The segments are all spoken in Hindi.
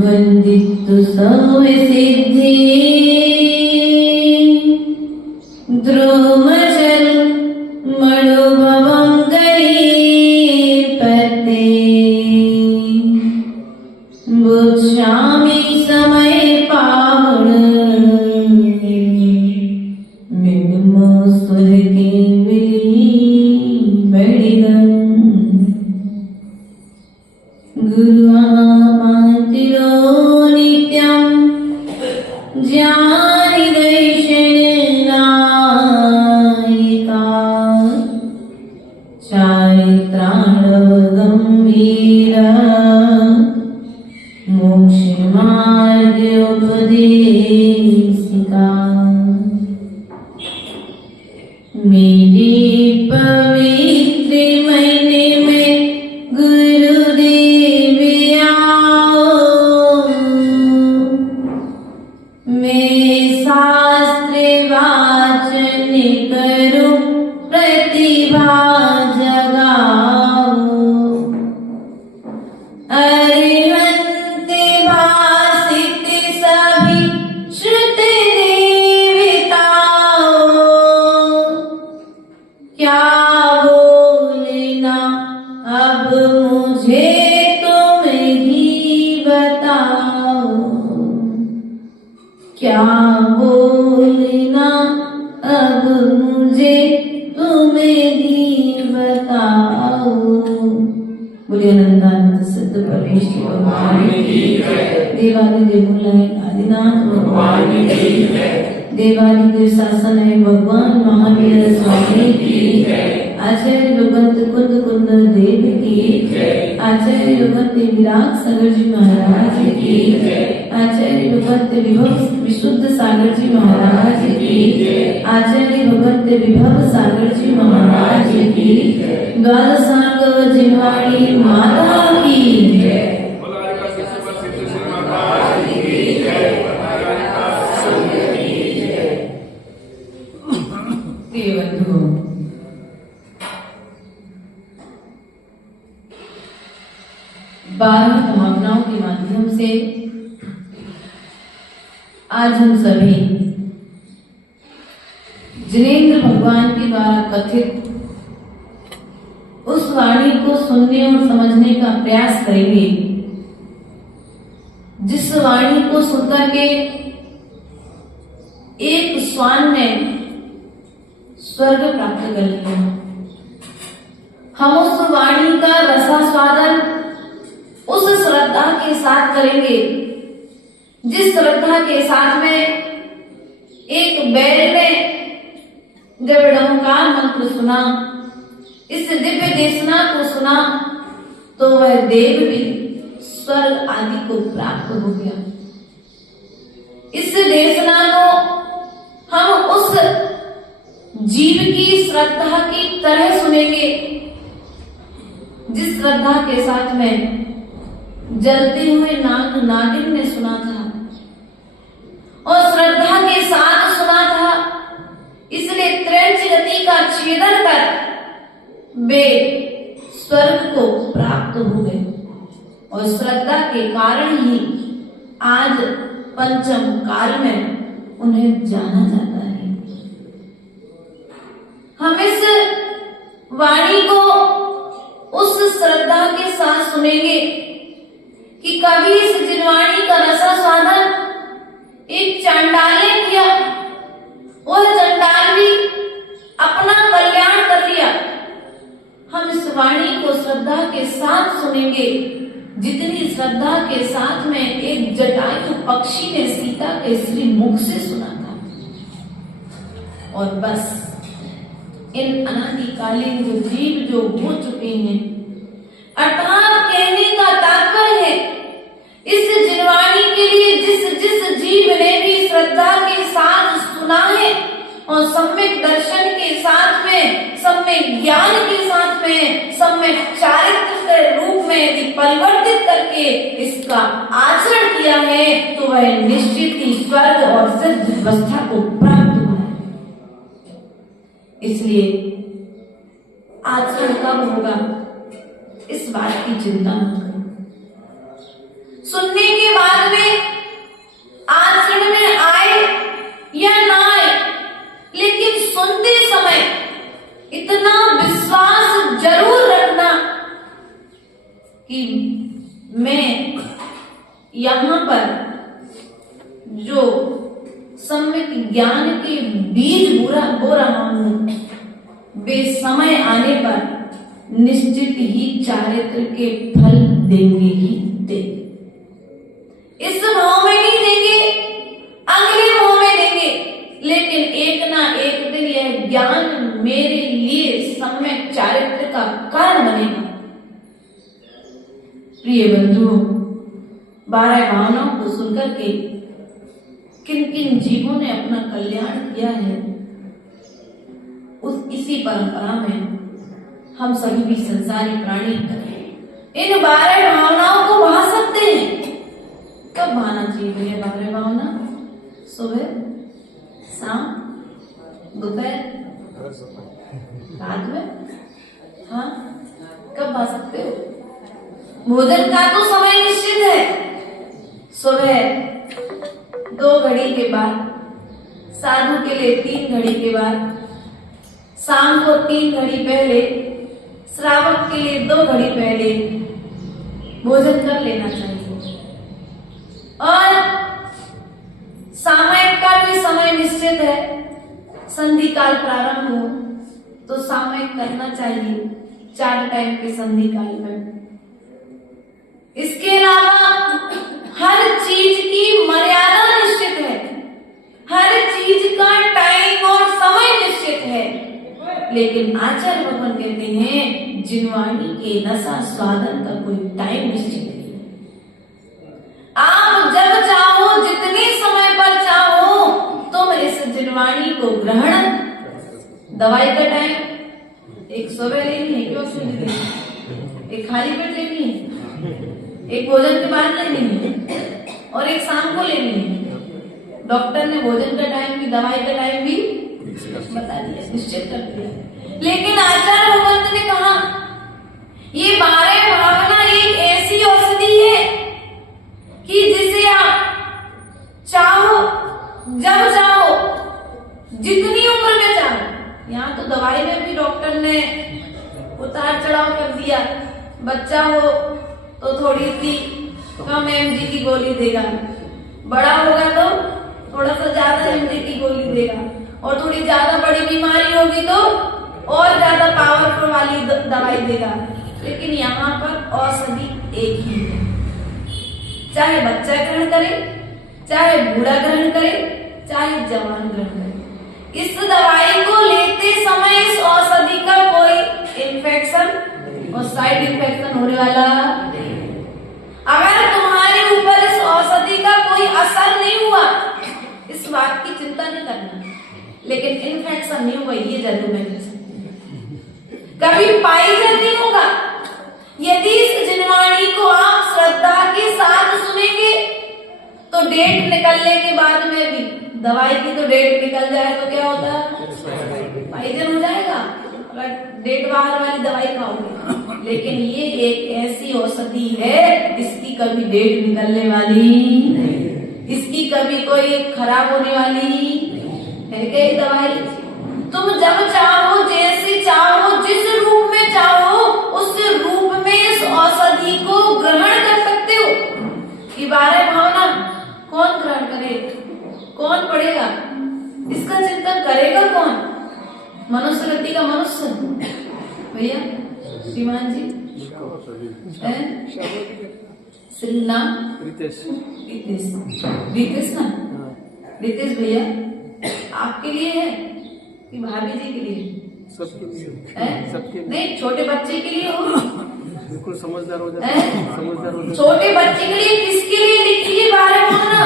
वंदितु सर्वसिद्धि द्रोमजल मणोभवं गणपते बुझामि समय पावन मिडमो स्वर के बड़िदन गुरुआमातिरो नित्यं ज्ञानि दैशनायिका चारित्राण गंभीर मोक्षमार्गोपदेशिका मेरी पवित्र महीने में गुरुदेव आओ मैं शास्त्र वाचन करूं प्रतिभा जगाओ अरिहंत भाषित सभी श्रुत देवताओं क्या बोलना अब मुझे तुम ही बताओ क्या बोलना अब मुझे तुम ही बताओ। बोलिए अनंतानंद सिद्ध परमेश्वर भगवान की जय। देवादिदेव बुलाए आदिनाथ भगवान की जय। देवादिदेव शासन है भगवान महावीर स्वामी की जय। आचार्य युगंत कुंद कुंद देव की जय। आचार्य युगंत विराट सागर जी महाराज की जय। आचार्य युगंत विभव विशुद्ध सागर जी महाराज की जय। आचार्य भगवत विभव सागर जी महाराज की जय। द्वादशांग जिनवाणी माता की जय। बारह भावनाओं के माध्यम से आज हम सभी जिनेंद्र भगवान के द्वारा कथित उस वाणी को सुनने और समझने का प्रयास करेंगे जिस वाणी को सुनकर के एक स्वान ने स्वर्ग प्राप्त कर लिया। हम उस वाणी का रसास्वादन उस श्रद्धा के साथ करेंगे जिस श्रद्धा के साथ में एक बैल ने जब ढंकार मंत्र सुना, इस दिव्य देशना को सुना, तो वह देव भी स्वर्ग आदि को प्राप्त हो गया। इस देशना को हम उस जीव की श्रद्धा की तरह सुनेंगे जिस श्रद्धा के साथ में जलते हुए नाग नागिन ने सुना था और श्रद्धा के साथ सुना था, इसलिए त्रैंच गति का छेदन कर वे स्वर्ग को प्राप्त हो गए और श्रद्धा के कारण ही आज पंचम काल में उन्हें जाना जाता है। हम इस वाणी को उस श्रद्धा के साथ सुनेंगे कि कभी इस जिनवाणी का रसास्वादन एक चंडाल ने किया, वह चंडाल भी अपना कल्याण कर लिया। हम इस वाणी को श्रद्धा के साथ साथ सुनेंगे, जितनी श्रद्धा के साथ में एक जटायु पक्षी ने सीता के श्री मुख से सुना था। और बस इन अनादिकालीन जो जीव जो हो चुके हैं, अर्थात कहने का तात्पर्य है इस जिनवाणी के लिए जिस जीव ने भी श्रद्धा के साथ सुना है और सम्यक दर्शन के साथ में, सम्यक ज्ञान के साथ में, सम्यक चारित्र के रूप में यदि परिवर्तित करके इसका आचरण किया है तो वह निश्चित ही स्वर्ग और सिद्ध अवस्था को प्राप्त हुआ है। इसलिए आचरण कब होगा इस बात की चिंता मत करो। सुनने के बाद में आचरण में आए या ना आए, लेकिन सुनते समय इतना विश्वास जरूर रखना कि मैं यहां पर जो सम्यक ज्ञान के बीज बो रहा हूं, वे समय आने पर निश्चित ही चारित्र के फल देंगे ही देंगे। इस भाव में नहीं देंगे, अगले भाव में देंगे, लेकिन एक ना एक दिन यह ज्ञान मेरे लिए सम्यक चारित्र का कारण बनेगा। प्रिय बंधुओं, 12 भावनाओं को सुनकर के किन किन जीवों ने अपना कल्याण किया है, इसी परंपरा में हम सभी भी संसारी प्राणी इन 12 भावनाओं को भा सकते हैं। कब भाना चाहिए भैया 12 भावना? सुबह, शाम, दोपहर, रात में? हाँ, कब भा सकते हो? भोजन का तो समय निश्चित है। सुबह 2 घड़ी के बाद, साधु के लिए 3 घड़ी के बाद, शाम को 3 घड़ी पहले, श्रावक के लिए 2 घड़ी पहले भोजन कर लेना चाहिए। और सामयिक का भी समय निश्चित है। संधि काल प्रारंभ हो तो सामयिक करना चाहिए 4 टाइम के संधि काल में। इसके अलावा हर चीज की मर्यादा निश्चित है, हर चीज का टाइम और समय निश्चित है। लेकिन आचार्य भगवान कहते हैं जिनवाणी के नशा स्वादन का कोई टाइम निश्चित नहीं है। आप जब चाहो, जितने समय पर चाहो, तुम इस जिनवाणी को ग्रहण। दवाई का टाइम एक सुबह लेनी है, क्यों लेनी है? एक खाली पेट लेनी है, एक भोजन के बाद लेनी है और एक शाम को लेनी है। डॉक्टर ने भोजन का टाइम भी, दवाई का टाइम भी बता दिया, निश्चित कर दिया। लेकिन आचार्य भगवंत ने कहा ये 12 भावना एक ऐसी औषधि है कि जिसे आप चाहो, जब चाहो, जितनी उम्र में चाहो। यहाँ तो दवाई में भी डॉक्टर ने उतार चढ़ाव कर दिया। बच्चा हो तो थोड़ी सी कम mg की गोली देगा, बड़ा होगा तो थोड़ा सा ज्यादा mg की गोली देगा, और थोड़ी ज्यादा बड़ी बीमारी होगी तो और ज्यादा पावरफुल वाली दवाई देगा। लेकिन यहाँ पर औषधि एक ही है। चाहे बच्चा ग्रहण करे, चाहे बूढ़ा ग्रहण करे, चाहे जवान ग्रहण करे, इस दवाई को लेते समय इस औषधि का कोई इन्फेक्शन और साइड इन्फेक्शन होने वाला नहीं। अगर तुम्हारे ऊपर इस औषधि का कोई असर नहीं हुआ, इस बात की चिंता नहीं करना, लेकिन इन्फेक्शन नहीं हुआ ये जरूर मैं कह सकती हूँ। कभी पाइजन नहीं होगा। यदि इस जिनवाणी को आप श्रद्धा के साथ सुनेंगे तो डेट निकलने के बाद में भी, दवाई की तो डेट निकल जाए तो क्या होता है? पाइजन हो जाएगा अगर डेट बाहर वाली दवाई खाओगे। लेकिन ये एक ऐसी औषधि है, इसकी कभी डेट निकलने वाली नहीं, इसकी कभी कोई खराब होने वाली है क्या? दवाई तुम जब चाहो, जैसे चाहो, जिस रूप में चाहो, उस रूप में इस औषधि को ग्रहण कर सकते हो। कि 12 भावना कौन ग्रहण करे, कौन पढ़ेगा, इसका चिंतन करेगा कौन? मनुष्य गति का मनुष्य भैया, श्रीमान जी श्री नाम रितेश। रितेश ना, रितेश भैया आपके लिए है कि भाभी जी के लिए? सबके लिए। सबके नहीं, छोटे बच्चे के लिए हो? बिल्कुल समझदार हो जाए, समझदार हो जाए। छोटे बच्चे के लिए किसके लिए लिखी है बारे बोलना?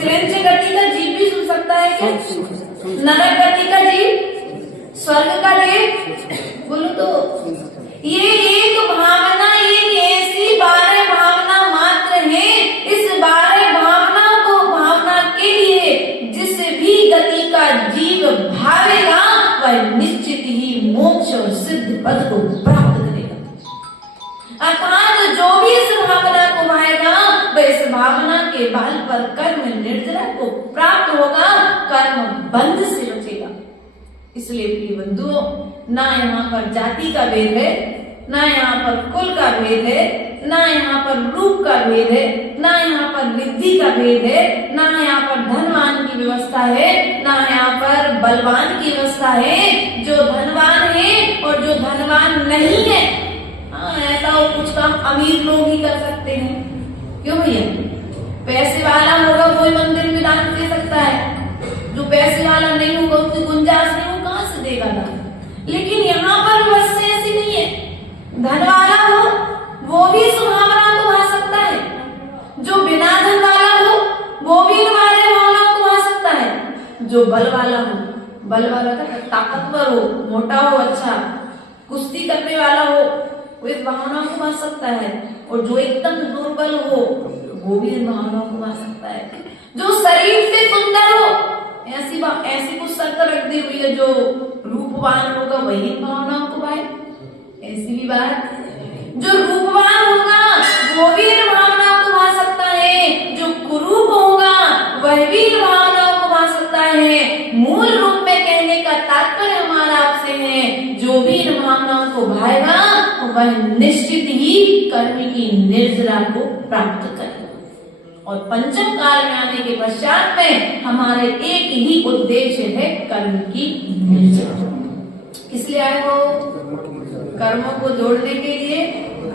श्रेष्ठ गति का जीव भी सुन सकता है क्या? नरक गति का जीव, स्वर्ग का जीव, बोलो तो ये एक भावना, एक ऐसी 12 भावना मात्र है। इस 12 भावना को भावना के लिए जिस भी गति का जीव भावेगा वह निश्चित ही मोक्ष और सिद्ध पद को प्राप्त करेगा। अर्थात जो भी इस भावना को भाएगा वह इस भावना के बल पर कर्म निर्जरा को प्राप्त होगा, कर्म बंध से बचेगा। इसलिए प्रिय बंधुओं, ना यहाँ पर जाति का भेद है, ना यहाँ पर कुल का भेद है, ना यहाँ पर रूप का भेद है, ना यहाँ पर रिद्धि का भेद है, ना यहाँ पर धनवान की व्यवस्था है, ना यहाँ पर बलवान की व्यवस्था है। जो धनवान है और जो धनवान नहीं है, हाँ ऐसा हो कुछ काम अमीर लोग ही कर सकते हैं। क्यों भैया? पैसे वाला होगा कोई मंदिर में दान दे सकता है, जो पैसे वाला नहीं होगा उसकी गुंजाइश नहीं, वो कहाँ से देगा दान? लेकिन यहाँ पर व्यवस्था ऐसी नहीं है। धन वाला हो वो भी इस भावना को भा सकता है, जो बिना धन वाला हो वो भी हमारे भावना को भा सकता है। जो बल वाला हो, बल वाला का ताकतवर हो, मोटा हो, अच्छा कुश्ती करने वाला हो, वो इस भावना को भा सकता है। और जो एकदम दुर्बल हो वो भी इन भावनाओं को भा सकता है। जो शरीर से सुंदर हो, ऐसी कुछ शर्त रख दी हुई है, जो रूपवान होगा वही भावनाओं को भाए, ऐसी भी बात। जो रूपवान होगा वो भी इन भावनाओं को भा सकता है, जो कुरूप होगा वह भी इन भावनाओं को भा सकता है। मूल रूप में कहने का तात्पर्य हमारा आपसे है, जो भी इन भावनाओं को भाएगा वह निश्चित ही कर्म की निर्जरा को प्राप्त करेगा। और पंचम काल में आने के पश्चात में हमारे एक ही उद्देश्य है, कर्म की निर्जरा। किस लिए आए हो? कर्मों को जोड़ने के लिए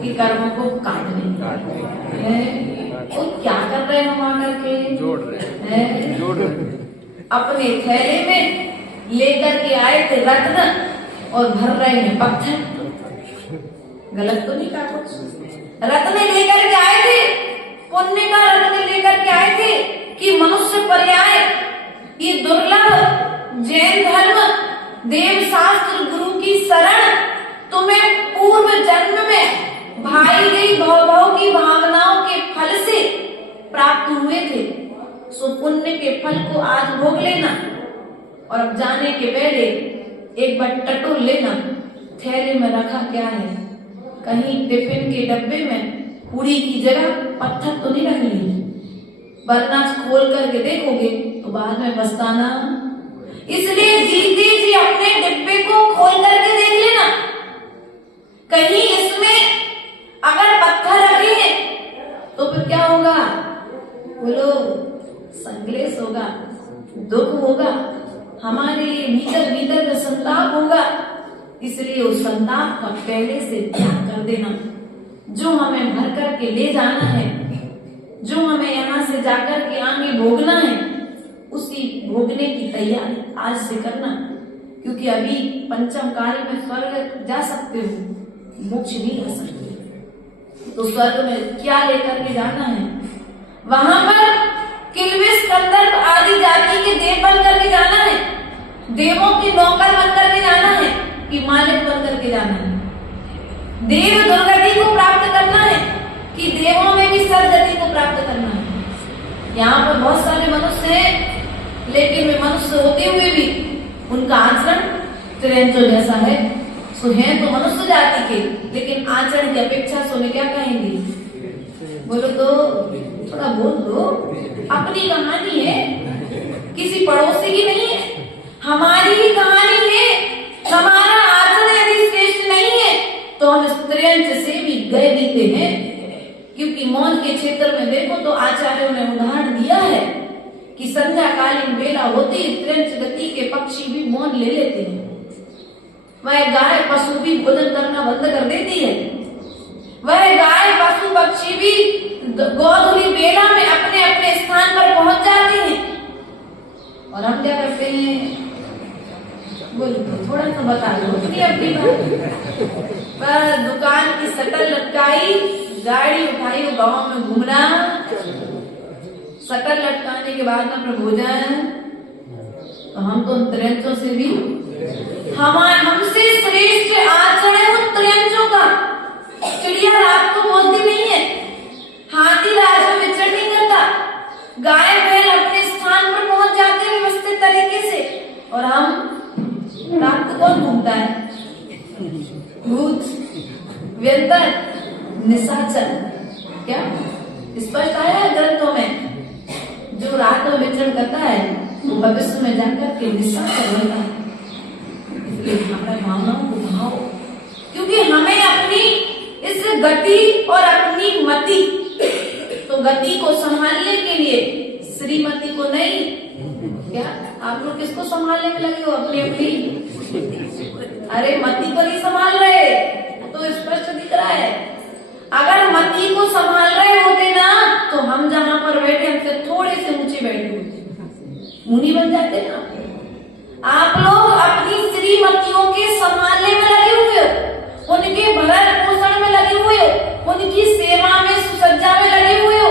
कि कर्मों को काटने के लिए? तो क्या कर रहे हैं हम ऑर्डर के? जोड़ रहे। अपने थैले में लेकर के आए थे रत्न और भर रहे हैं पत्थर। गलत तो नहीं कहा? रत्न लेकर के आए थे, पुण्य का रत्न लेकर के आए थे कि मनुष्य पर्याय, ये दुर्लभ जैन धर्म, देव शास्त्र, गुरु की शरण तुम्हें पूर्व जन्म में भाई गई भव की भावनाओं के फल से प्राप्त हुए थे। सो पुण्य के फल को आज भोग लेना और अब जाने के पहले एक बार टटोल लेना, थैले में रखा क्या है, कहीं टिफिन के डब्बे में पूरी की जगह पत्थर तो नहीं रख ली, वरना खोल करके देखोगे तो बाद में पछताना। इसलिए जीते जी अपने डिब्बे को खोल करके देख लेना, कहीं इसमें अगर पत्थर रखे हैं तो फिर क्या होगा? बोलो, संकलेश होगा, दुख होगा, हमारे लिए भीतर भीतर में संताप होगा। इसलिए उस संताप का पहले से त्याग कर देना। जो हमें भर करके ले जाना है, जो हमें यहाँ से जाकर के आगे भोगना है, उसी भोगने की तैयारी आज से करना। क्योंकि अभी पंचम काल में स्वर्ग जा सकते हो, मोक्ष नहीं जा सकते। तो स्वर्ग में क्या लेकर के जाना है? वहां पर किल्विष, कंदर्प आदि जाति के देव बन करके जाना है, देवों के नौकर बन करके जाना है कि मालिक बन करके जाना है? देव दुर्गति को प्राप्त करना है कि देवों में भी सदगति को प्राप्त करना है? यहाँ पर बहुत सारे मनुष्य हैं, लेकिन वे मनुष्य होते हुए भी उनका आचरण त्रियंचो जैसा है। सो है तो मनुष्य जाति के, लेकिन आचरण की अपेक्षा सोने क्या कहेंगे? बोलो तो थोड़ा बोल दो। अपनी कहानी है, किसी पड़ोसी की नहीं है, हमारी ही कहानी है। हमारा आचरण यदि श्रेष्ठ नहीं है तो हम स्त्रियंच से भी गए बीते हैं। क्योंकि मौन के क्षेत्र में देखो तो आचार्यों ने उदाहरण दिया है कि संध्या कालीन बेला होती त्रियंच गति के पक्षी भी मौन ले लेते हैं, वह गाय पशु भी भोजन करना बंद कर देती है। वह गाय पशु पक्षी भी गोधूली बेला में अपने अपने स्थान पर पहुंच जाते हैं। और हम क्या करते हैं? बोलो थोड़ा सा बता दो अपनी अपनी बात। दुकान की शटर लटकाई, गाड़ी उठाई, वो गाँव में घूमना, शटर लटकाने के बाद में प्रभोजन। तो हम तो उन त्रियंचों से भी हमसे श्रेष्ठ आचरण है उन त्रियंचों का। चिड़िया रात को बोलती नहीं है, हाथी रात में विचरण नहीं करता, गाय बैल अपने स्थान पर पहुंच जाते हैं व्यवस्थित तरीके से। और हम रात को कौन घूमता है? भूत, व्यंतर, निशाचर। क्या स्पष्ट आया है ग्रंथों में? जो रात में विचरण करता है वो भविष्य में जाकर के निशाचर बनता है। इसलिए हमारे भावनाओं को भाव, क्योंकि हमें अपनी इस गति और अपनी मति, तो गति को संभालने के लिए श्रीमती को नहीं, क्या आप लोग किसको संभालने में लगे हो? अपनी अपनी, अरे मति को नहीं संभाल रहे, तो स्पष्ट दिख रहा है। अगर मति को संभाल रहे होते ना, तो हम जहां पर बैठे हमसे थोड़े से ऊंचे बैठे होते, मुनि बन जाते ना। आप लोग अपनी श्रीमतियों के संभालने में लगे हुए हो, उनके भरण पोषण में लगे हुए हो, उनकी सेवा में सुसज्जा में लगे हुए हो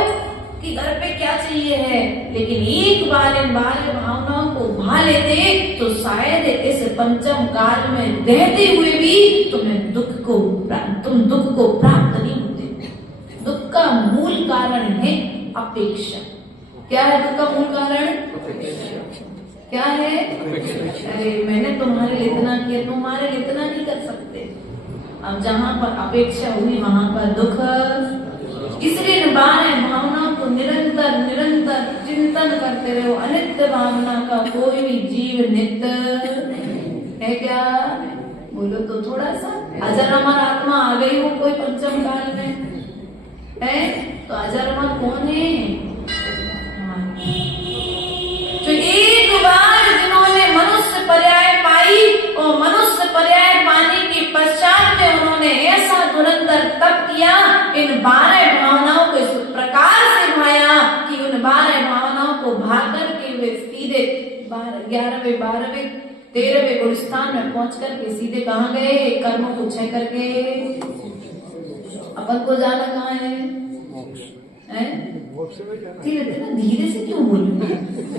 कि घर पे क्या चाहिए है। लेकिन एक बार इन बार भावनाओं को भा लेते तो शायद इस पंचम काल में रहते हुए भी तुम दुख को प्राप्त नहीं होते। दुख का मूल कारण है अपेक्षा। क्या है दुख का मूल कारण? क्या है? अरे मैंने तुम्हारे लिए इतना किया, तुम्हारे लिए इतना नहीं कर सकते। अब जहाँ पर अपेक्षा हुई वहां पर दुख। इसलिए भावनाओं को निरंतर निरंतर चिंतन करते रहो। अनित्य भावना का कोई भी जीव नित्य है क्या? बोलो तो थोड़ा सा। अजर अमर आत्मा आ गई हो कोई पंचम काल में है, तो अजर अमर कौन है? तो एक बार जिन्होंने मनुष्य पर्याय पाई और मनुष्य पर्याय पाने के पश्चात में उन्होंने ऐसा धुरंधर तप किया, इन 12 भावनाओं को इस प्रकार से भाया कि उन 12 भावनाओं को भा करके वे सीधे 11वें 12वें 13वें गुण स्थान में पहुंच करके सीधे कहाँ गए? कर्मों को क्षय करके। अपन को जाना कहाँ है? इतना धीरे से क्यों बोलो?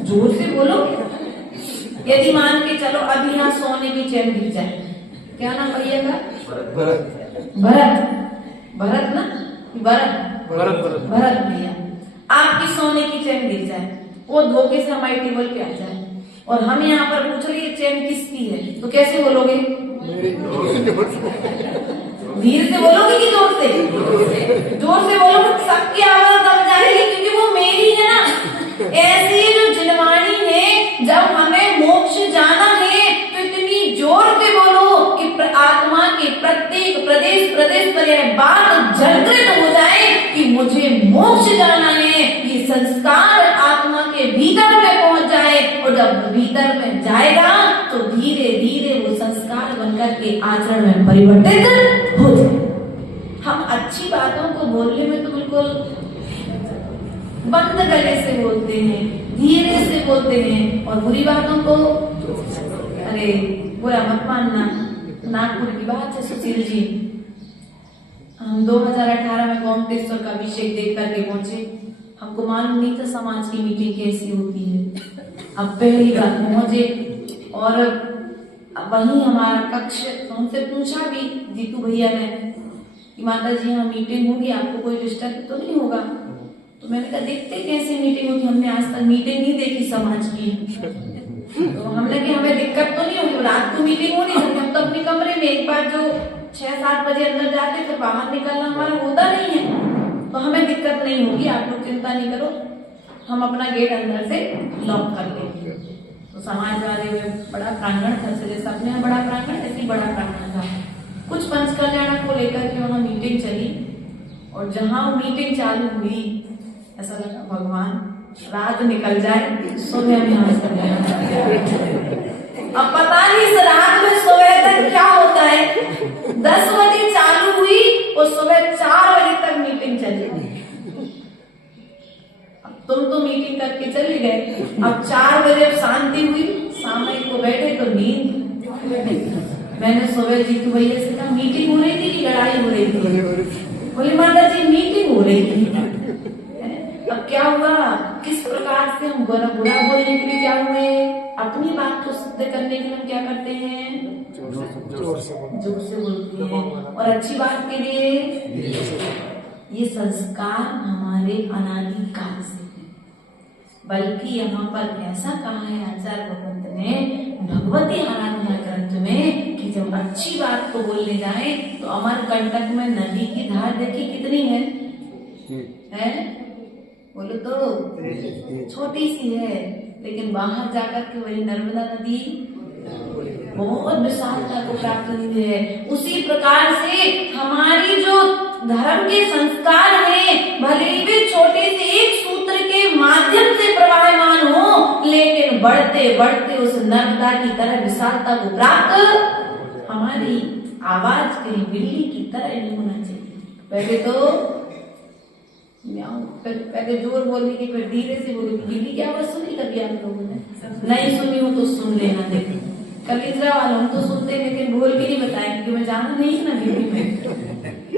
जोर से बोलो। यदि मान के चलो अभी यहाँ सोने की चैन गिर जाए, क्या नाम भैया का? भरत। भरत ना? भरत भैया, आपकी सोने की चैन गिर जाए, वो धोखे से हमारे टेबल पे आ जाए और हम यहाँ पर पूछ रहे चैन किसकी है, तो कैसे बोलोगे? धीरे से बोलोगे कि जोर से? जोर से बोलोगे, सबकी आवाज दब जाएगी क्योंकि वो मेरी है ना। ऐसी जो जिनवाणी है, जब हमें मोक्ष जाना है तो इतनी जोर से बोलो कि आत्मा के प्रत्येक प्रदेश पर यह बात जागृत हो जाए कि मुझे मोक्ष जाना है। ये संस्कार आत्मा के भीतर में पहुंच जाए और जब भीतर में जाएगा तो धीरे धीरे वो संस्कार बनकर के आचरण में परिवर्तित हो जाए। हम अच्छी बातों को बोलने में तो बिल्कुल बंद गले से बोलते हैं, धीरे से बोलते हैं, और बुरी बातों को अरे बुरा मत मानना। नागपुर की बात है सुशील जी, हम 2018 में गोमतेश्वर का अभिषेक देख करके पहुंचे। हमको मालूम नहीं था समाज की मीटिंग कैसी होती है। अब पहली बार पहुंचे और वहीं हमारा कक्ष, तो हमसे पूछा भी जीतू भैया ने कि माता जी यहाँ मीटिंग होगी, आपको कोई डिस्टर्ब तो नहीं होगा? तो मैंने कहा देखते कैसे मीटिंग होगी, हमने आज तक मीटिंग नहीं देखी समाज की। तो हमने कि हमें दिक्कत तो नहीं होगी, रात को मीटिंग हो नहीं सकती, हम तो अपने कमरे में एक बार जो 6-7 बजे अंदर जाते फिर बाहर निकलना हमारा होता नहीं है, तो हमें दिक्कत नहीं होगी, आप लोग चिंता नहीं करो, हम अपना गेट अंदर से लॉक कर लेंगे। तो समाज वाले में बड़ा प्रांगण था, जैसे अपने यहाँ बड़ा प्रांगण ऐसे बड़ा प्रांगण था। कुछ पंच कल्याण को लेकर के वहाँ मीटिंग चली और जहाँ मीटिंग चालू हुई ऐसा लगा भगवान रात निकल जाए, सुबह में यहाँ से अब पता नहीं इस रात में सुबह तक क्या होता है। 10 बजे चालू हुई वो सुबह 4 बजे तक मीटिंग चलेगी। अब तुम तो मीटिंग करके चले गए, अब 4 बजे अब शांति हुई, सामयिक को बैठे तो नींद। मैंने सुबह जी की भैया से कहा मीटिंग हो रही थी कि लड़ाई हो रही थी? बोले माता जी मीटिंग हो रही थी। अब क्या हुआ, किस प्रकार से हम बुरा बोलने के लिए क्या हुए, अपनी बात को सिद्ध करने के लिए हम क्या करते हैं, जोर से बोलते हैं, और अच्छी बात के लिए ये संस्कार हमारे अनादि काल से है। बल्कि यहाँ पर ऐसा कहा है आचार्य भगवंत ने भगवती आराधना ग्रंथ में कि जब अच्छी बात को बोलने जाए तो अमर कंटक में नदी की धार देखी कितनी है? बोलो तो छोटी सी है, लेकिन बाहर जाकर के वही नर्मदा नदी बहुत विशालता को प्राप्त हुई है। उसी प्रकार से हमारी जो धर्म के संस्कार हैं, भले भी छोटे से एक सूत्र के माध्यम से प्रवाहमान हो, लेकिन बढ़ते बढ़ते उस नर्मदा की तरह विशालता को प्राप्त, हमारी आवाज कहीं बिल्ली की तरह नहीं होना चाहिए। पहले तो पहले जोर बोलने की, फिर धीरे से बोलेगी। बिल्ली की आवाज सुनी कभी आप लोगों ने? नहीं सुनी हो तो सुन लेना। देखो कलिंद्रा वाला हम तो सुनते, लेकिन बोल के नहीं बताए क्योंकि मैं जाना नहीं ना बिल्ली में।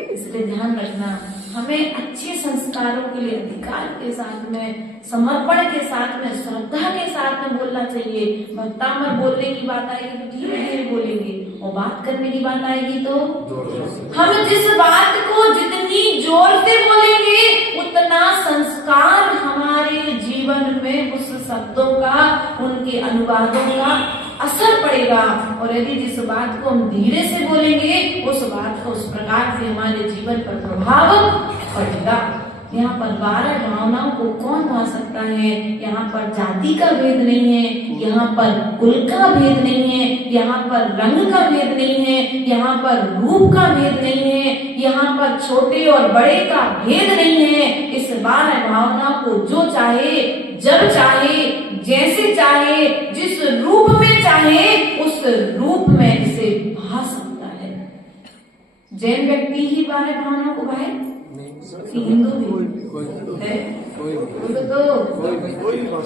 इसलिए ध्यान रखना, हमें अच्छे संस्कारों के लिए अधिकार के साथ में, समर्पण के साथ में, श्रद्धा के साथ में बोलना चाहिए। भक्तामर बोलने की बात आएगी तो धीरे धीरे बोलेंगे, और बात करने की बात आएगी तो हम जिस बात को जितनी जोर से बोलेंगे उतना संस्कार हमारे जीवन में उस शब्दों का, उनके अनुवादों का असर पड़ेगा। और यदि जिस बात को हम धीरे से बोलेंगे उस बात को उस प्रकार से हमारे जीवन पर प्रभाव पड़ेगा। यहाँ पर 12 भावनाओं को कौन भा सकता है? यहाँ पर जाति का भेद नहीं है, यहाँ पर कुल का भेद नहीं है, यहाँ पर रंग का भेद नहीं है, यहाँ पर रूप का भेद नहीं है, यहाँ पर छोटे और बड़े का भेद नहीं है। इस 12 भावनाओं को जो चाहे, जब चाहे, जैसे चाहे, जिस रूप में चाहे उस रूप में इसे भा सकता है। जैन व्यक्ति ही 12 भावनाओं को भाए कि हिंदू भी है?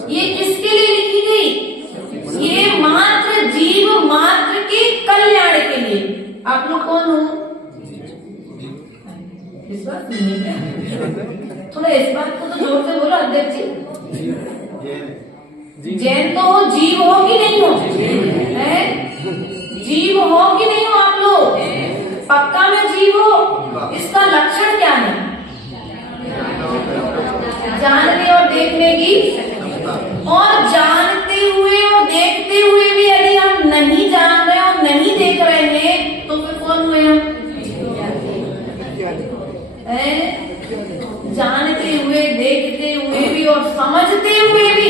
ये किसके लिए लिखी गई? ये मात्र जीव मात्र के कल्याण के लिए। आप लोग कौन हो? इस बात नहीं है क्या? थोड़ा इस बात को तो जोर से बोलो अध्यक्ष जी। जैन तो हो, जीव हो कि नहीं हो? है? जीव हो कि नहीं हो आप लोग? पक्का में जीव हो। इसका लक्षण क्या है? जानने और देखने की, और जानते हुए और देखते हुए भी यदि हम नहीं जान रहे और नहीं देख रहे हैं तो फिर कौन हुए हम? जानते हुए, देखते हुए भी और समझते हुए भी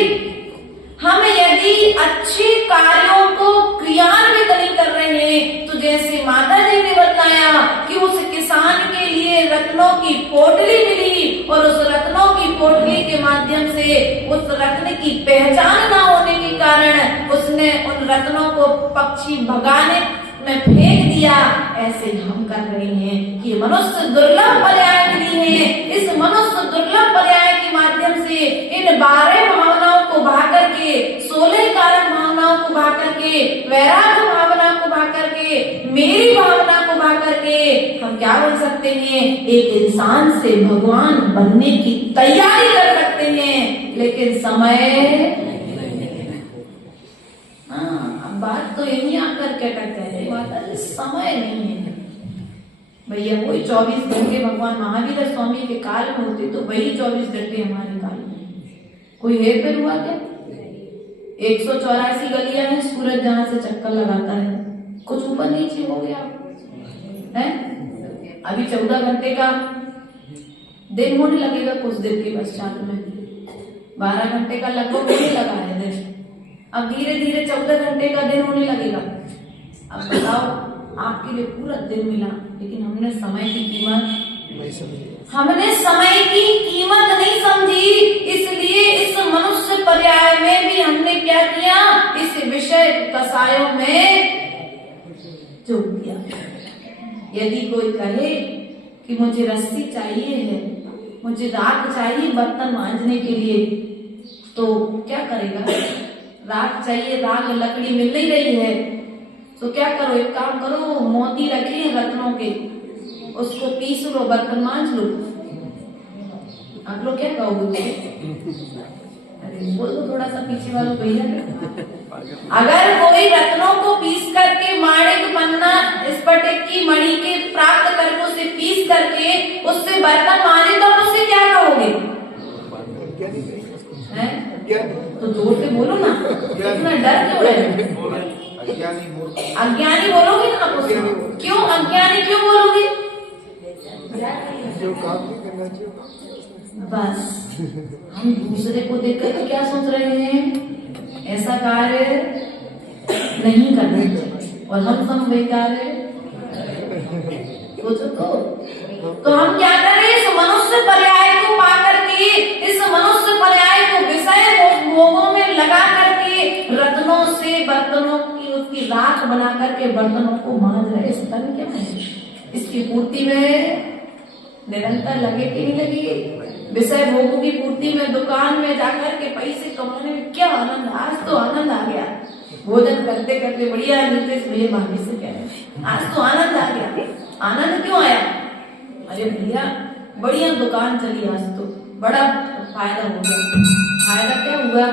हम यदि अच्छे कार्यों को क्रियान्वित नहीं कर रहे हैं, तो जैसे माता जी ने बताया कि उस किसान के लिए रत्नों की पोटली मिली और उस रत्नों की पोटली के माध्यम से उस रत्न की पहचान न होने के कारण उसने उन रत्नों को पक्षी भगाने में फेंक दिया। ऐसे हम कर रहे हैं कि मनुष्य दुर्लभ पर्याय मिली है। इस मनुष्य दुर्लभ पर्याय के माध्यम से इन 12 भावनाओं को भा करके, 16 कारण भावनाओं को भा करके, वैराग्य भावना को भा करके, मेरी भावना को भा करके हम क्या बन सकते हैं? एक इंसान से भगवान बनने की तैयारी कर सकते हैं। लेकिन समय, बात तो यही आकर के कहते हैं माता जी समय नहीं है भैया। वही 24 घंटे भगवान महावीर स्वामी के काल में होते तो वही 24 घंटे हमारे काल में। कोई हेर फेर हुआ क्या? 184 गलियां हैं, सूरज जहां से चक्कर लगाता है, कुछ ऊपर नीचे हो गया है? अभी 14 घंटे का दिन होने लगेगा कुछ देर के पश्चात में। 12 घंटे का लगभग होने लगा है दिन, अब धीरे धीरे 14 घंटे का दिन होने लगेगा। अब बताओ, आपके लिए पूरा दिन मिला, लेकिन हमने समय की कीमत नहीं समझी। इसलिए इस मनुष्य पर्याय में भी हमने क्या किया? इस विषय कसायों में जोड़ दिया। यदि कोई कहे कि मुझे रस्सी चाहिए है, मुझे राख चाहिए बर्तन मांजने के लिए, तो क्या करेगा? राख चाहिए, राख लकड़ी मिल नहीं रही है, तो क्या करो? एक काम करो, मोती रखे हैं रत्नों के, उसको पीस लो, बर्तन मांज लो। आप लोग क्या कहोगे? अरे बोल दो थोड़ा सा पीछे वालों भैया। अगर कोई रत्नों को पीस करके, माणिक पन्ना स्फटिक की मणि के प्राप्त करके उसे पीस करके उससे बर्तन मांजे, तो आप उससे क्या कहोगे? हैं? तो जोर से बोलो ना, इतना डर क्यों रहे? अज्ञानी बोलोगे ना आप उसको? क्यों अज्ञानी क्यों बोलोगे? बस हम दूसरे को देखकर क्या सोच रहे हैं? ऐसा कार्य नहीं करना चाहिए, और हम सब वही कार्य सोचो तो हम क्या करें? इस मनुष्य पर्याय को पा करके, इस मनुष्य पर्याय को विषय भोगों में लगा करके रत्नों से बर्तनों की उसकी राख बना करके बर्तनों को मांज रहे। इसका क्या है? इसकी पूर्ति में निरंतर लगे कि नहीं लगे? विषय भोगों की पूर्ति में दुकान में जाकर के पैसे कमाने में क्या आनंद! आज तो आनंद आ गया, भोजन करते करते बढ़िया। नीतीश भैया भाभी से कह रहे आज तो आनंद आ गया। आनंद क्यों आया? अरे भैया बढ़िया दुकान चली, आज तो बड़ा फायदा हो गया। फायदा क्या हुआ?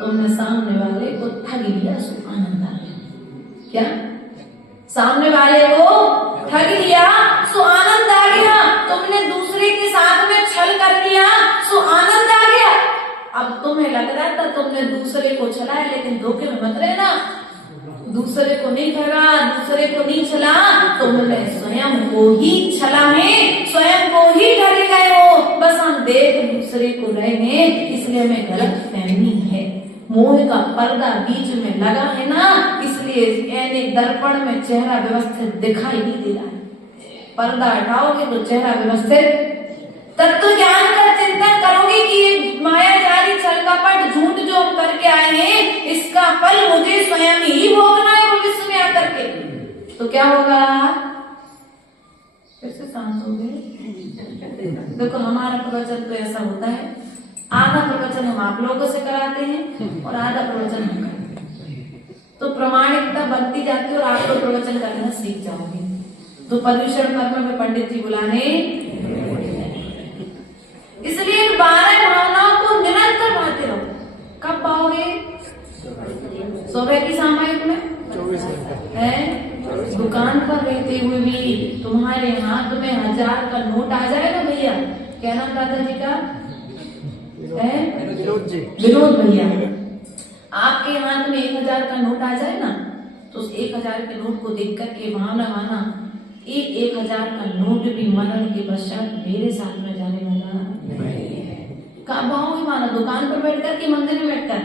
तुमने सामने वाले को ठग लिया, सो आनंद आ गया। क्या? सामने वाले को ठग लिया सो आनंद आ गया। तुमने दूसरे के साथ में छल कर दिया सो आनंद आ गया। अब तुम्हें लग रहा था तुमने दूसरे को छलाया, लेकिन धोखे में मत रहना। दूसरे को नहीं ठगा, दूसरे को नहीं छला, तुमने स्वयं को ही छला है, स्वयं को ही ठग गए हो। बस हम देख दूसरे को रहे हैं, इसलिए हमें गलत फहमी है, मोह का पर्दा बीच में लगा है ना, इसलिए यानी दर्पण में चेहरा व्यवस्थित दिखाई नहीं दे रहा है। पर्दा हटाओगे तो चेहरा व्यवस्थित। तत्व ज्ञान का चिंतन करोगे कि ये मायाजारी छल कपट झूठ जो हम करके आए हैं, इसका फल मुझे स्वयं ही भोगना है भविष्य में आकर के, तो क्या होगा? फिर से शांत हो गए। देखो हमारा प्रवचन तो ऐसा होता है, आधा प्रवचन हम आप लोगों से कराते हैं और आधा प्रवचन हम करते हैं, तो प्रामाणिकता बढ़ती जाती है और आप लोग प्रवचन करना सीख जाओगे। तो पर्यूषण कर्म में पंडित जी बुलाने, इसलिए इन 12 भावनाओं को निरंतर पाते रहो। कब पाओगे? सुबह की सामयिक में 24 घंटे है। दुकान पर रहते हुए भी तुम्हारे हाथ में 1000 का नोट आ जाएगा भैया, क्या नाम दादा जी का है? विनोद भैया। आपके हाथ में 1000 का नोट आ जाए ना, तो उस 1000 के नोट को देख करके भावना माना, ये 1000 का नोट भी मरण के पश्चात मेरे साथ में जाने वाला कहाँ भाव माना? दुकान पर बैठकर कि मंदिर में बैठकर?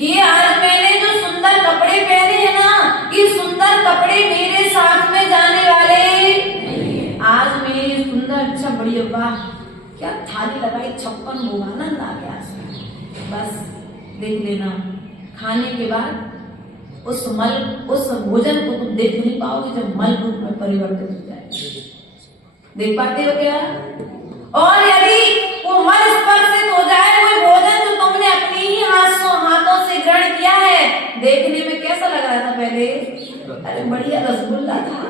ये आज मैंने जो सुंदर कपड़े पहने हैं ना, ये सुंदर कपड़े मेरे साथ में जाने वाले। आज मेरी सुंदर अच्छा बढ़िया, वाह क्या थाली लगाई, 56 भोग, आनंद आ गया। बस देख लेना, खाने के बाद उस भोजन को तुम देख नहीं पाओगे जब मल रूप में परिवर्तित हो जाए। देख पाते हो क्या? और यदि वो मल स्पर्शित हो जाए, वो भोजन जो तुमने अपनी ही हाथों से ग्रहण किया है, देखने में कैसा लग रहा था पहले? अरे बढ़िया रसगुल्ला था।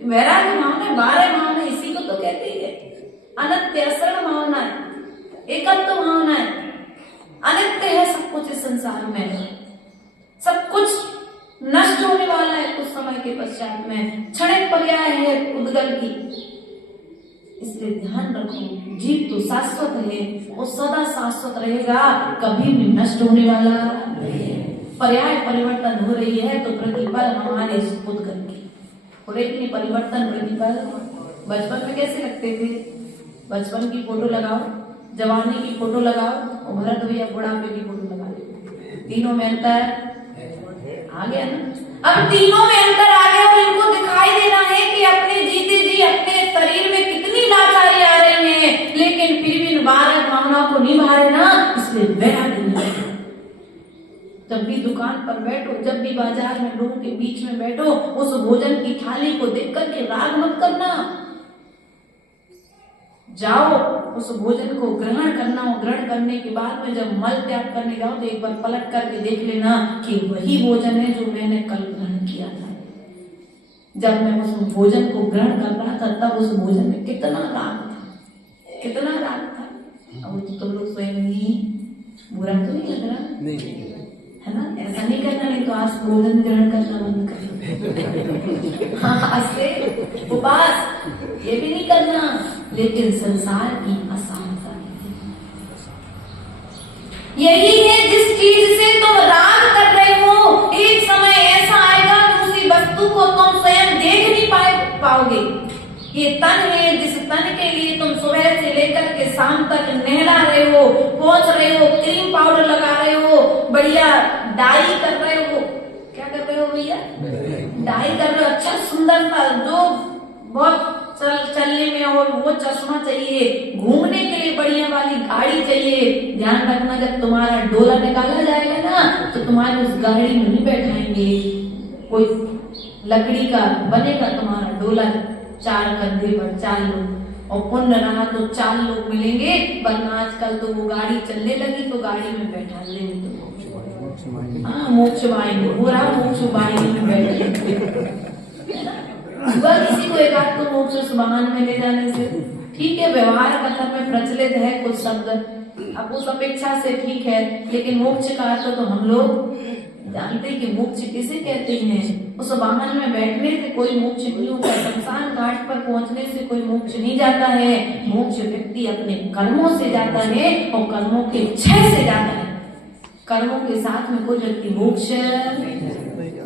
वैराग्य भावना, 12 भावना इसी को तो कहते हैं। अनित्य असरण भावना है, एकत्व भावना है, अनित्य है सब कुछ इस संसार में, सब कुछ नष्ट होने वाला है कुछ समय के पश्चात में, क्षणिक पर्याय है उद्गल की। इसलिए ध्यान रखो, जीव तो शाश्वत है, वो सदा शाश्वत रहेगा, कभी भी नष्ट होने वाला पर्याय परिवर्तन हो रही है तो प्रतिपल हमारे उद्गल की हो रही। परिवर्तन प्रतिपल बचपन में कैसे लगते थे? बचपन की फोटो लगाओ, जवानी की फोटो लगाओ और भरत भैया बुढ़ापे की फोटो लगा दो, तीनों में अंतर आ गया ना। अब तीनों में अंतर आ गया और इनको दिखाई देना है कि अपने जीते जी अपने शरीर में कितनी लाचारी आ रही है, लेकिन फिर भी 12 भावनाओं को निभा रहे ना, इसलिए वैराग्य नहीं। जब भी दुकान पर बैठो, जब भी बाजार में लोगों के बीच में बैठो, उस भोजन की थाली को देख करके राग मत करना, जाओ उस भोजन को ग्रहण करना, और ग्रहण करने के बाद में जब मल त्याग करने जाओ तो एक बार पलट करके देख लेना कि वही भोजन है जो मैंने कल ग्रहण किया था। जब मैं उस भोजन को ग्रहण कर रहा था तब उस भोजन में कितना राग था, कितना राग था। अब तो तुम लोग स्वयं ही बुरा तो नहीं लग रहा नहीं है ना? ऐसा नहीं करना, नहीं तो आज भोजन ग्रहण करना बंद कर। हाँ, आज से उपवास ये भी नहीं करना, लेकिन संसार की अशांति यही है जिस चीज से तुम राग कर रहे हो, एक समय ऐसा आएगा कि उसी वस्तु को तुम स्वयं देख नहीं पाओगे। ये तन है जिस तन के लिए तुम सुबह से लेकर के शाम तक नहला रहे हो, पोंछ रहे हो, क्रीम पाउडर लगा रहे हो, बढ़िया डाई कर रहे हो। क्या कर रहे हो भैया? डाई कर रहे हो। अच्छा सुंदर सा जो बहुत चलने में और वो चश्मा चाहिए, घूमने के लिए बढ़िया वाली गाड़ी चाहिए। ध्यान रखना जब तुम्हारा डोला निकाला जाएगा ना तो तुम्हारी उस गाड़ी में नहीं बैठाएंगे, कोई लकड़ी का बनेगा तुम्हारा डोला, 4 कंधे पर 4 लोग, और पुण्य रहा तो 4 लोग मिलेंगे। वरना आजकल तो वो गाड़ी चलने लगी तो गाड़ी में बैठा लेंगे तो हाँ मोक्ष वाहिनी, पूरा मोक्ष वाहिनी में बैठे। वह किसी को एक आध तो मोक्ष वाहन में ले जाने से ठीक है, व्यवहार कथन में प्रचलित है कुछ शब्द, अब उस अपेक्षा से ठीक है, लेकिन मोक्ष का अर्थ तो हम लोग जानते कि मोक्ष किसे कहते हैं। उस वाहन में बैठने से कोई मोक्ष नहीं होता, शमशान घाट पर पहुंचने से कोई मोक्ष नहीं जाता है। मोक्ष व्यक्ति अपने कर्मों से जाता है और कर्मों के क्षय से जाता है। कर्मों के साथ में कोई व्यक्ति मोक्ष,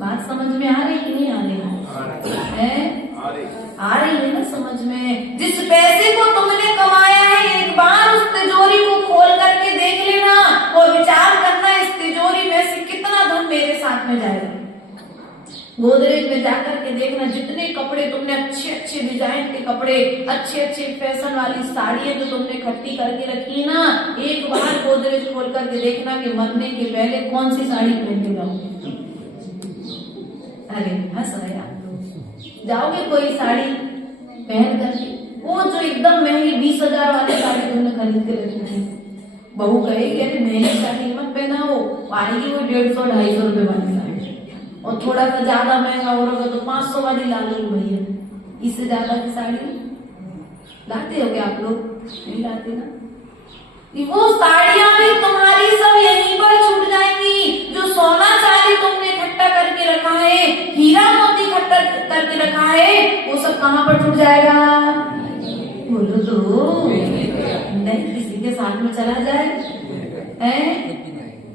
बात समझ में आ रही कि नहीं आ रही है? आ रही है ना समझ में? जिस पैसे को तुमने कमाया है एक बार उस तिजोरी को खोल करके देख लेना और विचार करना इस तिजोरी में से कितना धन मेरे साथ में जाएगा। गोदरेज में जाकर के देखना, जितने कपड़े तुमने अच्छे अच्छे डिजाइन के कपड़े, अच्छे अच्छे फैशन वाली साड़ियां जो तुमने इकट्ठी करके रखी ना, एक बार गोदरेज खोल करके देखना कि मरने के पहले कौन सी साड़ी पहन के जाओगे। अरे हंस रहे आप लोग, जाओगे कोई साड़ी पहन करके, वो जो एकदम महंगी 20,000 वाली साड़ी तुमने खरीद के रखी थी, बहू कहेगी अरे महंगी साड़ी मत पहनाओ, आएगी वो 150-250 रुपए वाली साड़ी, और थोड़ा सा ज्यादा महंगा होगा तो 500 वाली ला लो भैया। इससे ज्यादा की साड़ी लाते हो क्या आप लोग? नहीं लाते ना। वो साड़ियां भी तुम्हारी सब यहीं पर छूट जाएंगी। जो सोना चांदी तुमने इकट्ठा करके रखा है, हीरा मोती इकट्ठा करके रखा है, वो सब कहाँ पर छूट जाएगा? बोलो तो नहीं, किसी के साथ में चला जाए है?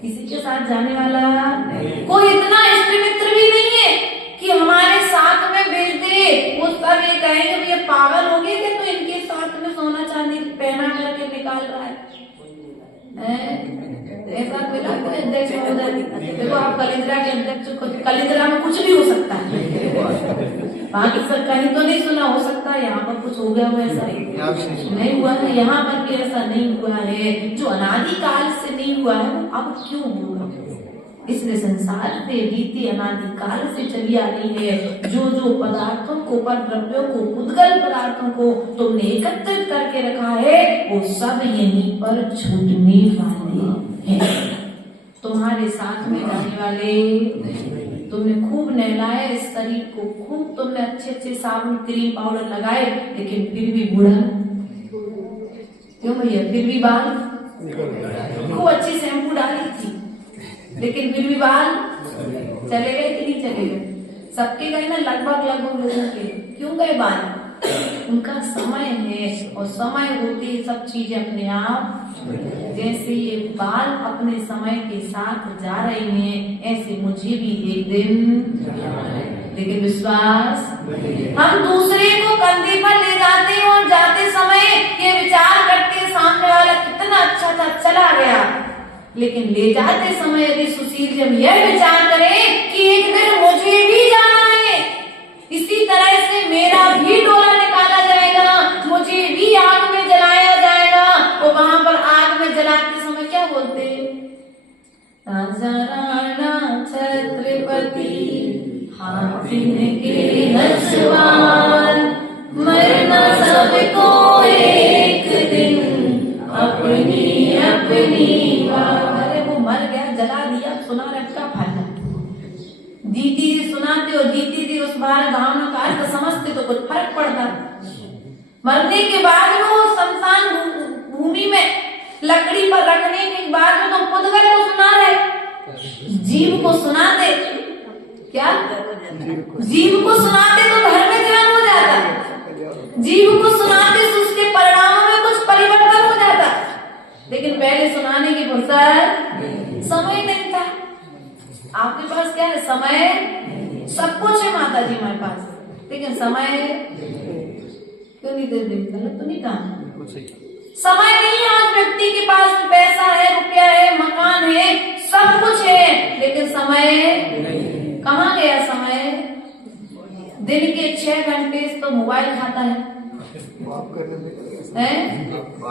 किसी के साथ जाने वाला कोई इतना इष्ट मित्र भी नहीं है कि हमारे साथ में भेज दे। वो सब ये कहेंगे भैया पागल हो गए कि तो इनके साथ में सोना चांदी पहना करके निकाल रहा है। ऐसा मिला कोई अध्यक्ष महोदय? देखो आप कलिंद्रा के अध्यक्ष, कलिंद्रा में कुछ भी हो सकता है, बाकी सब कहीं तो नहीं सुना, हो सकता है यहाँ पर कुछ हो गया हो, ऐसा नहीं हुआ है। यहाँ पर भी ऐसा नहीं हुआ है, जो अनादि काल से नहीं हुआ है अब क्यों होगा? इसलिए संसार पे रीति अनादि काल से चली आ रही है। जो जो पदार्थों को, पर द्रव्यों को, उद्गल पदार्थों को तुमने एकत्रित करके रखा है, वो सब यहीं पर छूटने वाले हैं। तुम्हारे साथ में जाने वाले, तुमने खूब नहलाया इस शरीर को, खूब तुमने अच्छे अच्छे साबुन क्रीम पाउडर लगाए, लेकिन फिर भी बूढ़ा क्यों भैया? फिर भी बाल, खूब अच्छी शैम्पू डाली थी लेकिन फिर भी बाल चले गए कि नहीं चले गए? सबके गए ना, लगभग लोगों के। क्यों गए बाल? उनका समय है, और समय होते ही सब चीजें अपने आप, जैसे ये बाल अपने समय के साथ जा रहे हैं, ऐसे मुझे भी एक दिन, लेकिन विश्वास, हम दूसरे को कंधे पर ले जाते हैं और जाते समय ये विचार करते हैं सामने वाला कितना अच्छा था, चला गया। लेकिन ले जाते समय यदि सुशील जी हम यह विचार करें कि एक दिन मुझे भी जाना है, इसी तरह से मेरा भी डोला निकाला जाएगा, मुझे भी आग में जलाया जाएगा, और वहां पर आग में जलाते समय क्या बोलते हैं? राजा राणा छत्रपति हाथिन के नचवार, मरना सबको एक सुना रहे क्या फायदा। जीती जी सुनाते हो, जीती जी उस बार भावना का अर्थ समझते तो कुछ फर्क पड़ता। मरने के बाद वो शमशान भूमि में लकड़ी पर रखने के बाद में तो पुद्गल को सुना रहे, जीव को सुनाते क्या, जीव को सुनाते तो धर्म में ज्ञान हो जाता, जीव को सुनाते तो उसके परिणामों में कुछ परिवर्तन हो जाता। लेकिन पहले सुनाने की फुर्सत समय नहीं था। आपके पास क्या है, समय सब कुछ है माता जी हमारे पास, लेकिन समय क्यों नहीं दे रही, गलत तो नहीं कहा। समय नहीं है आज व्यक्ति के पास, पैसा है, रुपया है, मकान है, सब कुछ है, लेकिन समय कहाँ गया। समय दिन के 6 घंटे तो मोबाइल खाता है,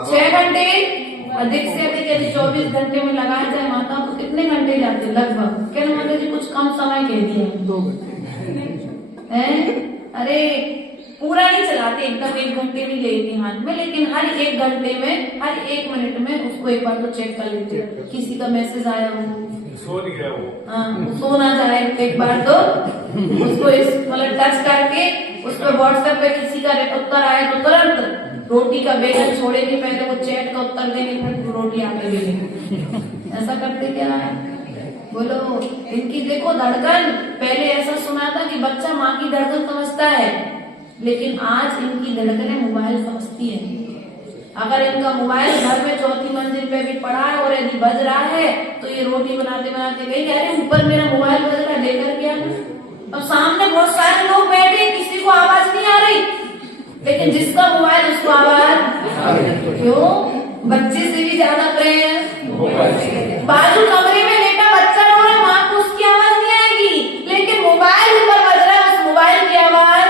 6 घंटे अधिक से अधिक यदि 24 घंटे में लगाया जाए माता तो कितने घंटे जाते लगभग, क्या माता जी कुछ कम समय कह दिया 2 घंटे। अरे पूरा नहीं चलाते, एकदम 1 घंटे भी लेते हाथ में, लेकिन हर 1 घंटे में, हर 1 मिनट में उसको एक बार तो चेक कर लेते हैं, किसी का मैसेज आया हो, सो नहीं गया वो, हाँ सो ना जाए एक बार तो उसको मतलब टच करके उस पर व्हाट्सएप पे किसी का उत्तर आया तो तुरंत रोटी का बेलन छोड़ेंगे, पहले वो चैट का उत्तर देंगे, फिर रोटी आके दे देंगे। ऐसा करते क्या है, बोलो। इनकी देखो धड़कन, पहले ऐसा सुना था कि बच्चा माँ की धड़कन समझता है, लेकिन आज इनकी धड़कनें मोबाइल समझती है। अगर इनका मोबाइल घर में 4थी मंजिल पे भी पड़ा है और यदि बज रहा है तो ये रोटी बनाते बनाते गई, अरे ऊपर मेरा मोबाइल बज रहा है, लेकर गया। अब सामने बहुत सारे लोग बैठे, किसी को आवाज नहीं आ रही, लेकिन जिसका मोबाइल उसको आवाज। क्यों, बच्चे से भी ज्यादा प्रेम। बाजू कमरे में लेटा बच्चा रो रहा है, माँ को उसकी आवाज नहीं आएगी, लेकिन मोबाइल ऊपर बज रहा है, उस मोबाइल की आवाज,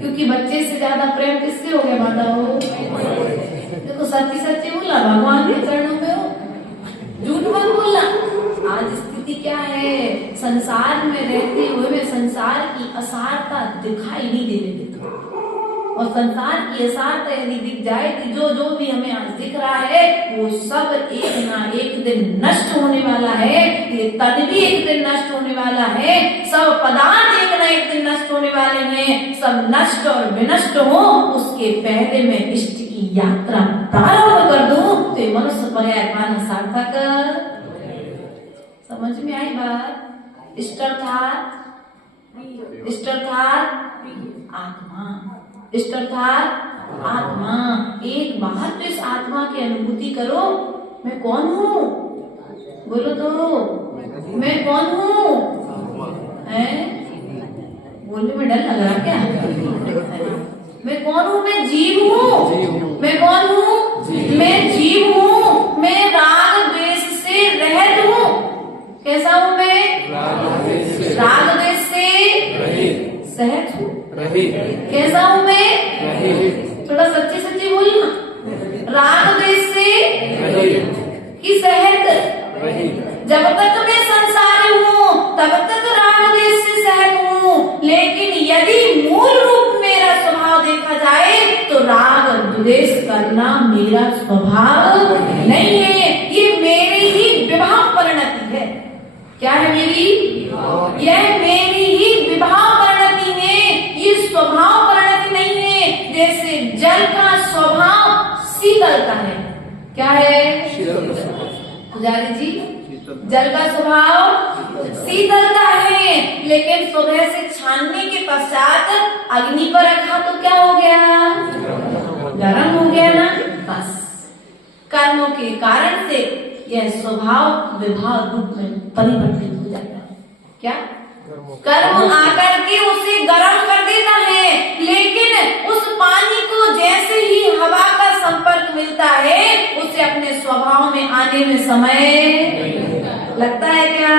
क्योंकि बच्चे से ज्यादा प्रेम किससे हो गया माता हो। देखो सच्ची सच्ची बोलना, भगवान के चरणों में हो, झूठ मत बोलना। आज स्थिति क्या है, संसार में रहते हुए में संसार की असारता दिखाई नहीं दे रही, और संसार की असारता यदि दिख जाए कि जो जो भी हमें आज दिख रहा है वो सब एक ना एक दिन नष्ट होने वाला है। ये तन भी एक दिन नष्ट होने वाला है, सब पदार्थ एक ना एक दिन नष्ट होने वाले हैं। सब नष्ट और विनष्ट हो उसके पहले मैं इष्ट की यात्रा प्रारंभ कर दूं तो ये मनुष्य पर्याय पाना सार्थक। समझ में आई बात। इष्ट अर्थात आत्मा, इष्ट अर्थात आत्मा। एक बार तो इस आत्मा की अनुभूति करो, मैं कौन हूँ, बोलो तो मैं कौन हूँ। बोलने में डर लग रहा क्या, मैं कौन हूँ, मैं जीव हूँ। मैं कौन हूँ, मैं जीव हूँ। मैं राग द्वेष से रहित हूँ। कैसा हूँ मैं, राग द्वेष से सहज हूँ। कैसा हूँ मैं, थोड़ा सच्ची सच्ची बोली ना, राग द्वेष से कि सहज। जब तक मैं संसारी हूँ तब तक राग द्वेष से सहज हूँ, लेकिन यदि मूल रूप मेरा स्वभाव देखा जाए तो राग द्वेष करना मेरा स्वभाव नहीं है, ये मेरी ही विभाव परिणति है। क्या है मेरी, यह मेरी ही विभाव परिणति है, ये स्वभाव परिणति नहीं है। जैसे जल का स्वभाव शीतलता है, क्या है पुजारी जी, जल का स्वभाव शीतलता है, लेकिन सुबह से छानने के पश्चात अग्नि पर रखा तो क्या हो गया, गर्म हो गया ना। बस कर्मों के कारण से यह स्वभाव विभाव रूप में परिवर्तित हो जाता है। क्या, कर्म आकर के उसे गर्म कर देता है, लेकिन उस पानी को जैसे ही हवा का संपर्क मिलता है उसे अपने स्वभाव में आने में समय लगता है क्या,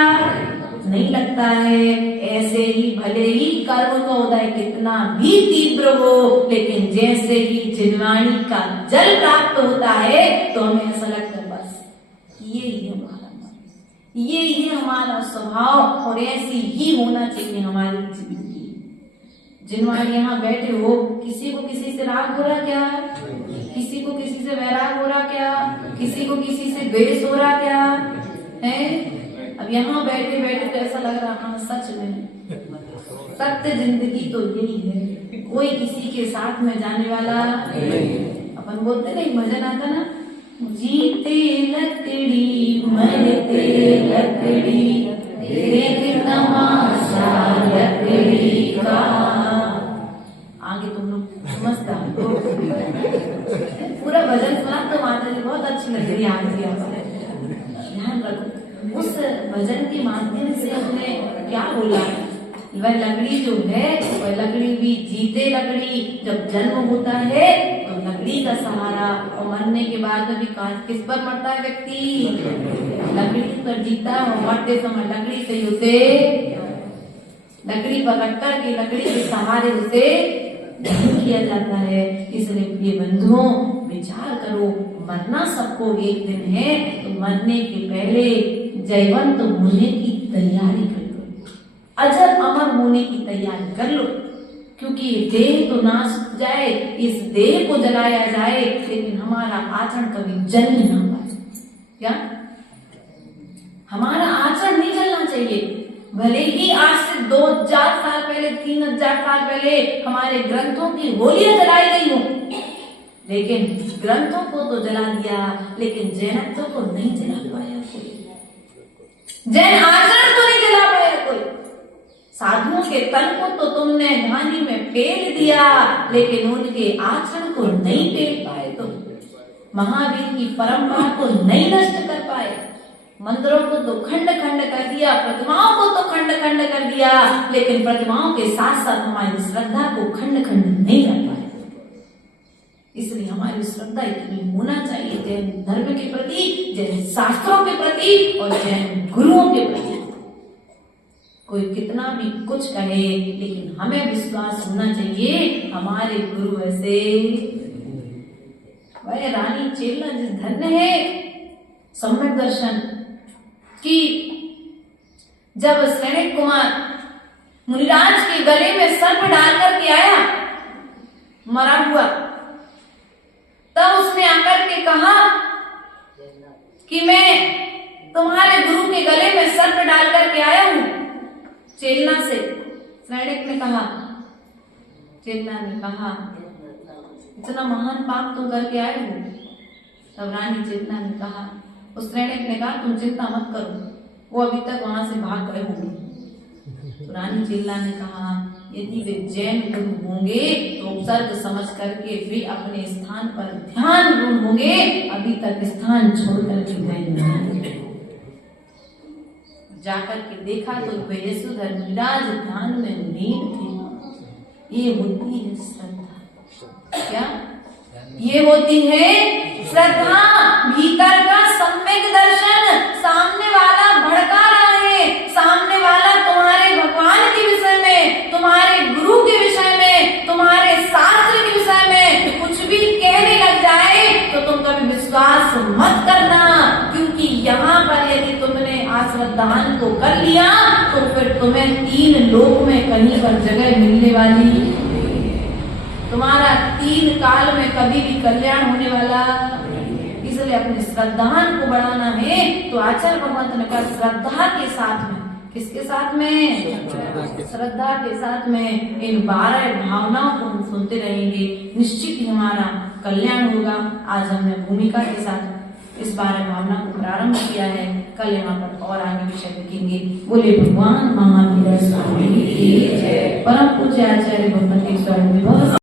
नहीं लगता है। ऐसे ही भले ही कर्म का उदय कितना भी तीव्र हो, लेकिन जैसे ही जिनवाणी का जल प्राप्त होता है तो हमें ऐसा लगता है बस ये ही हमारा मन, ये ही हमारा स्वभाव, और ऐसी ही होना चाहिए हमारी जिंदगी। जिनवाणी यहाँ बैठे हो, किसी को किसी से राग हो रहा क्या, किसी को किसी से वैराग हो रहा क्या, किसी को किसी से द्वेष हो रहा क्या है। अब अब यहाँ बैठे बैठे तो ऐसा लग रहा हाँ सच में सत्य जिंदगी तो यही है, कोई किसी के साथ में जाने वाला अपन बोलते नहीं भजन आता ना, जीते लकड़ी मरते लकड़ी देख तमाशा लकड़ी का। आगे तुम लोग समझता हो पूरा भजन सुना तो माता जी बहुत अच्छी लग रही है। आगे ध्यान रखो उस भजन के माध्यम से हमने क्या बोला, वह लकड़ी जो है वह लकड़ी भी जीते लकड़ी, जब जन्म होता है तो लकड़ी का सहारा और मरने के बाद भी किस पर मरता है व्यक्ति, लकड़ी पर जीता और मरते समय लकड़ी से उसे लकड़ी पकड़ कर के लकड़ी के सहारे उसे दफन किया जाता है। इसलिए प्रिय बंधुओं विचार करो, मरना सबको एक दिन है तो मरने के पहले जयवंत होने की तैयारी कर लो, अजर अमर होने की तैयारी कर लो, क्योंकि देह तो नाश जाए, इस देह को जलाया जाए, लेकिन हमारा आचरण कभी जल नहीं पाए। क्या हमारा आचरण नहीं जलना चाहिए। भले ही आज से 2000 साल पहले 3000 साल पहले हमारे ग्रंथों की होलियां जलाई गई हो, लेकिन ग्रंथों को तो जला दिया, लेकिन जैनत्व को नहीं जला पाया कोई, जैन आचरण को नहीं जला पाया कोई। साधुओं के तन को तो तुमने धानी में पेल दिया, लेकिन उनके आचरण को नहीं पेल पाए तुम। महावीर की परंपरा को नहीं नष्ट कर पाए। मंदिरों को तो खंड खंड कर दिया, प्रतिमाओं को तो खंड खंड कर दिया, लेकिन प्रतिमाओं के साथ साथ हमारी श्रद्धा को खंड खंड नहीं कर पाए। इसलिए हमारी श्रद्धा इतनी होना चाहिए जैन धर्म के प्रति, जैन शास्त्रों के प्रति और जैन गुरुओं के प्रति। कोई कितना भी कुछ कहे, लेकिन हमें विश्वास होना चाहिए हमारे गुरु ऐसे। वह रानी चेला जिस धन्य है सम्यक दर्शन कि जब श्रेणिक कुमार मुनिराज के गले में सर्प डाल करके आया मरा हुआ, तब उसने आकर के कहा कि मैं तुम्हारे गुरु के गले में सर्प डाल करके आया हूं। चेलना से श्रेणिक ने कहा, चेलना ने कहा इतना महान पाप तुम करके आए हो। तब रानी चेतना ने कहा, उस श्रेणिक ने कहा तुम चिंता मत करो, वो अभी तक वहां से भाग गए होंगे। तो रानी चिल्ला ने कहा यदि वे जैन गुरु होंगे तो उपसर्ग समझ करके वे अपने स्थान पर ध्यान गुरु होंगे, अभी तक स्थान छोड़ करके गए नहीं। जाकर के देखा तो वे यशोधर मुनिराज ध्यान में लीन थे। ये होती है श्रद्धा। क्या ये होती है श्रद्धा? भीतर का सम्यक दर्शन। सामने वाला भड़का रहा है, सामने वाला तुम्हारे भगवान के विषय में, तुम्हारे गुरु के विषय में, तुम्हारे शास्त्र के विषय में कुछ भी कहने लग जाए तो तुम कभी विश्वास मत करना, क्योंकि यहाँ पर यदि तुमने आश्रद्धान को कर लिया तो फिर तुम्हें 3 लोक में कहीं पर जगह मिलने वाली, तुम्हारा 3 काल में कभी भी कल्याण होने वाला। इसलिए अपने श्रद्धान को बढ़ाना है तो आचार्य भगवंत ने कहा श्रद्धा के साथ में, किसके साथ में? श्रद्धा के साथ में इन 12 भावनाओं को हम सुनते रहेंगे, निश्चित ही हमारा कल्याण होगा। आज हमने भूमिका के साथ इस 12 भावना को प्रारंभ किया है, कल यहाँ पर और आगे विषय देखेंगे। बोले भगवान महावीर स्वामी की जय। परम पूज्य आचार्य भगवती स्वामी